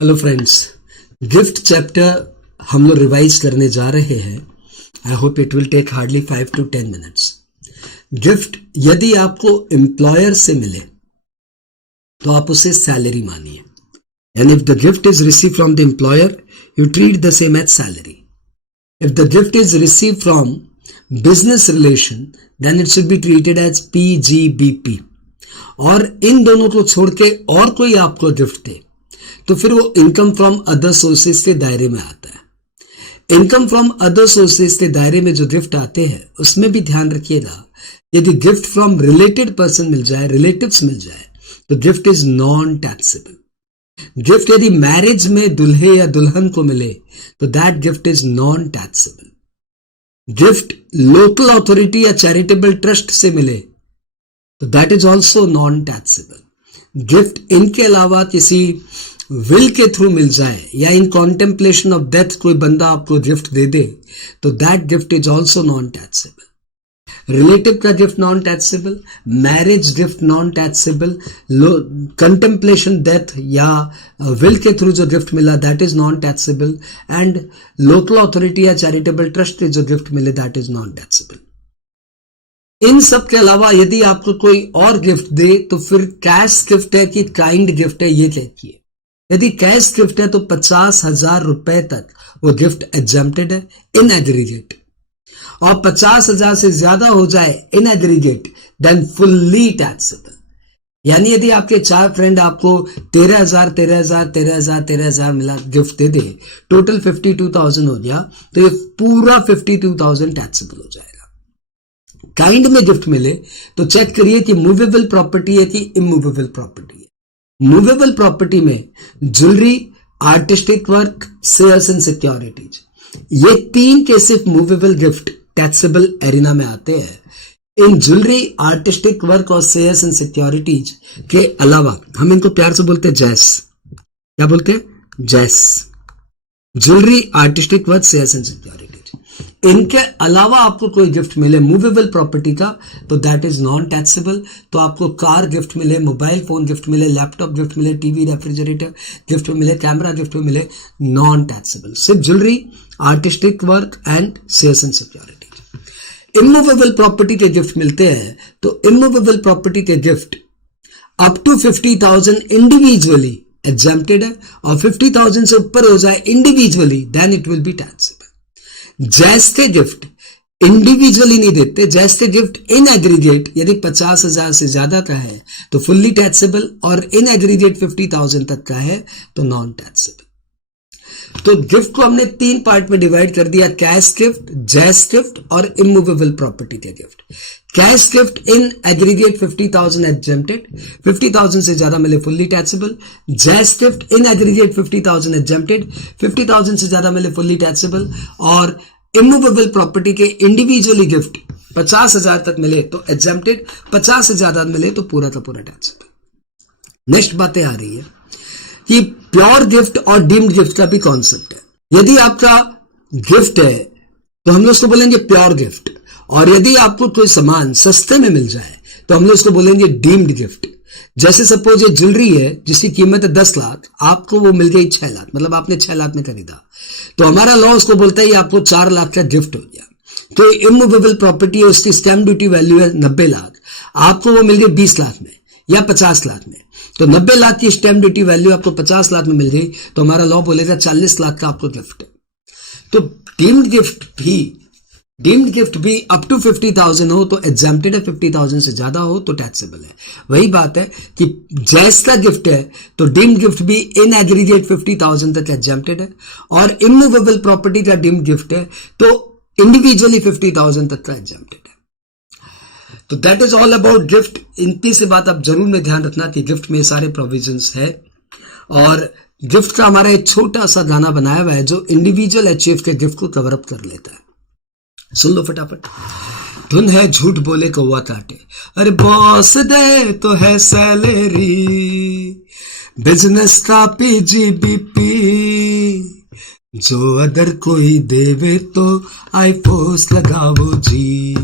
Hello friends, gift chapter हम लोग revise करने जा रहे हैं। I hope it will take hardly 5 to 10 minutes. Gift यदि आपको एम्प्लॉयर से मिले तो आप उसे सैलरी मानिए, and if the gift is receive from the employer you treat the same as salary. If the gift is receive from business relation then it should be treated as PGBP। और इन दोनों को छोड़ के और कोई आपको gift दे तो फिर वो इनकम फ्रॉम अदर सोर्सेज के दायरे में आता है। इनकम फ्रॉम अदर सोर्सेज के दायरे में जो गिफ्ट आते हैं उसमें भी ध्यान रखिएगा, यदि गिफ्ट फ्रॉम रिलेटेड पर्सन मिल जाए, रिलेटिव्स मिल जाए, तो gift is non taxable. Gift यदि मैरिज में दुल्हे या दुल्हन को मिले तो that gift is non taxable. Gift local authority या चैरिटेबल ट्रस्ट से मिले तो that is also non taxable. Gift इनके अलावा किसी विल के थ्रू मिल जाए या इन कॉन्टेम्पलेशन ऑफ डेथ कोई बंदा आपको गिफ्ट दे दे तो that gift is also non taxable. Relative का gift non taxable, marriage gift non taxable, contemplation death या विल के थ्रू जो गिफ्ट मिला that is non taxable, and local authority या चैरिटेबल ट्रस्ट के जो गिफ्ट मिले दैट इज नॉन टैक्सेबल। इन सब के अलावा यदि आपको कोई और गिफ्ट दे तो फिर कैश गिफ्ट है कि काइंड गिफ्ट है ये देखिए। यदि कैश गिफ्ट है तो 50,000 रुपए तक वो गिफ्ट एग्जेम्प्टेड है इन एग्रीगेट, और 50,000 से ज्यादा हो जाए in aggregate then fully taxable. यानी यदि आपके 4 फ्रेंड आपको 13,000 मिला गिफ्ट दे दे, टोटल 52,000 हो गया, तो ये पूरा 52,000 टैक्सेबल हो जाएगा। काइंड में गिफ्ट मिले तो चेक करिए कि मूवेबल प्रॉपर्टी है कि इमूवेबल प्रॉपर्टी है। मूवेबल प्रॉपर्टी में jewellery, artistic work, shares and securities, ये 3 के सिर्फ मूवेबल गिफ्ट टैक्सेबल एरिना में आते हैं। इन ज्वेलरी, आर्टिस्टिक वर्क और शेयर्स एंड सिक्योरिटीज के अलावा हम इनको प्यार से बोलते हैं जैस। क्या बोलते हैं? जैस। Jewellery, artistic work, shares and securities. इनके अलावा आपको कोई गिफ्ट मिले मूवेबल प्रॉपर्टी का तो दैट इज नॉन टैक्सेबल। तो आपको कार गिफ्ट मिले, मोबाइल फोन गिफ्ट मिले, लैपटॉप गिफ्ट मिले, टीवी, रेफ्रिजरेटर गिफ्ट मिले, कैमरा गिफ्ट मिले, नॉन टैक्सेबल। सिर्फ jewellery, artistic work and shares and security. Immovable property के गिफ्ट मिलते हैं तो इमूवेबल प्रॉपर्टी के gift up to 50,000 individually exempted है, और 50,000 से ऊपर हो जाए individually then it will be taxable. जैस के गिफ्ट इंडिविजुअली नहीं देते, जैस के गिफ्ट इन एग्रीगेट यदि 50,000 से ज्यादा का है तो फुल्ली टैक्सेबल, और इन एग्रीगेट 50,000 तक का है तो नॉन टैक्सेबल। तो गिफ्ट को हमने 3 पार्ट में डिवाइड कर दिया, कैश गिफ्ट, जैस गिफ्ट और इमूवेबल प्रॉपर्टी के gift. Cash gift in aggregate 50,000 exempted, 50,000 से ज्यादा मिले फुल्ली टैक्सेबल। जैस गिफ्ट इन एग्रीगेट 50,000 एग्जेम्प्टेड, 50,000 से ज्यादा मिले फुल्ली टैक्सेबल। और इमूवेबल प्रॉपर्टी के इंडिविजुअली गिफ्ट 50,000 तक मिले तो एग्जेम्प्टेड, 50 से ज्यादा मिले तो पूरा का पूरा टैक्सेबल। नेक्स्ट बातें आ रही है कि प्योर गिफ्ट और डीम्ड गिफ्ट का भी कॉन्सेप्ट है। यदि आपका गिफ्ट है तो हम लोग उसको बोलेंगे प्योर गिफ्ट, और यदि आपको कोई सामान सस्ते में मिल जाए तो हम लोग उसको बोलेंगे डीम्ड गिफ्ट। जैसे सपोज ये ज्वेलरी है जिसकी कीमत है 10 लाख, आपको वो मिल गई 6 लाख, मतलब आपने 6 लाख में खरीदा, तो हमारा लॉ उसको बोलता है ये आपको 4 लाख का गिफ्ट हो गया। तो इमूवेबल प्रॉपर्टी है, उसकी स्टैम्प ड्यूटी वैल्यू है 90 लाख, आपको वो मिल गई 20 लाख में या 50 लाख में, तो 90 लाख की स्टैम्प ड्यूटी वैल्यू आपको 50 लाख में मिल गई तो हमारा लॉ बोलेगा 40 लाख का आपको गिफ्ट है। तो डीम्ड गिफ्ट भी अप टू 50,000 हो तो एग्जेम्प्टेड है, 50,000 से ज्यादा हो तो टैक्सेबल है। वही बात है कि जैस का गिफ्ट है तो डीम्ड गिफ्ट भी इन एग्रीगेट 50,000 तक एग्जेम्प्टेड है, और इमूवेबल प्रॉपर्टी का डीम्ड गिफ्ट है तो इंडिविजुअली 50,000 तक का एग्जेम्प्टेड है। तो that is all about gift. इनकी से बात आप जरूर में ध्यान रखना कि गिफ्ट में सारे प्रोविजंस है, और गिफ्ट का हमारा एक छोटा सा गाना बनाया हुआ है जो इंडिविजुअल अचीव के गिफ्ट को कवर अप कर लेता है। सुन लो फटाफट। धुन है झूठ बोले कौवा काटे, अरे बॉस दे तो है सैलरी, बिजनेस का PGBP, जो अगर कोई देवे तो आईपोस लगावो जी,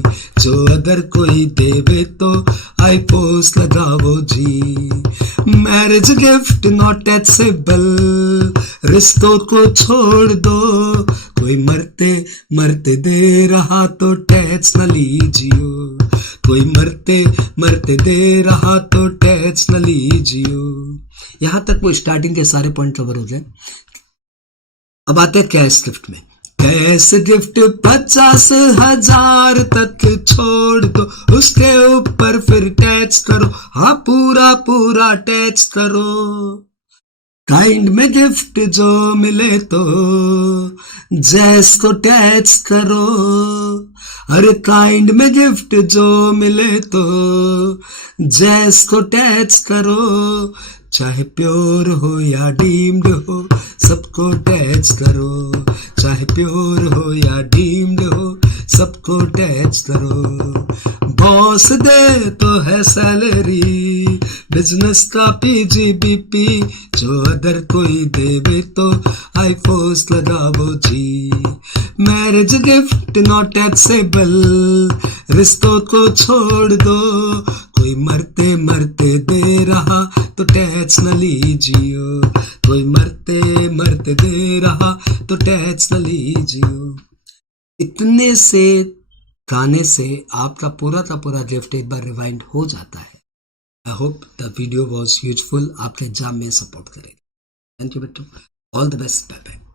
जो अगर कोई देवे तो आईपोस लगावो जी। मैरिज गिफ्ट नॉट टैक्सेबल, रिश्तों को छोड़ दो, कोई मरते मरते दे रहा तो टैक्स न लीजियो, कोई मरते मरते दे रहा तो टैक्स न लीजियो। यहां तक वो स्टार्टिंग के सारे पॉइंट कवर हो जाए। अब आते हैं कैश गिफ्ट में। कैश गिफ्ट 50,000 तक छोड़ दो, उसके ऊपर फिर टैक्स करो, हाँ पूरा पूरा टैक्स करो। काइंड में गिफ्ट जो मिले तो जैस को टैक्स करो, अरे काइंड में गिफ्ट जो मिले तो जैस को टैक्स करो, चाहे प्योर हो या डीम्ड हो सबको टैक्स करो, चाहे प्योर हो या डीम्ड हो सबको टैक्स करो। बॉस दे तो है सैलरी, बिजनेस का पीजीबीपी, जो अदर कोई देवे तो आई फोर्स लगावो जी। मैरिज गिफ्ट नॉट टैक्सेबल, रिश्तों को छोड़ दो, कोई मरते मरते दे रहा तो टैक्स न लीजियो, कोई मरते मरते दे रहा तो टैक्स न लीजियो। इतने से गाने से आपका पूरा का पूरा गिफ्ट एक बार रिवाइंड हो जाता है। I hope the video was useful, आपके एग्जाम में सपोर्ट करेगा। थैंक यू बेटू, all the best, bye bye.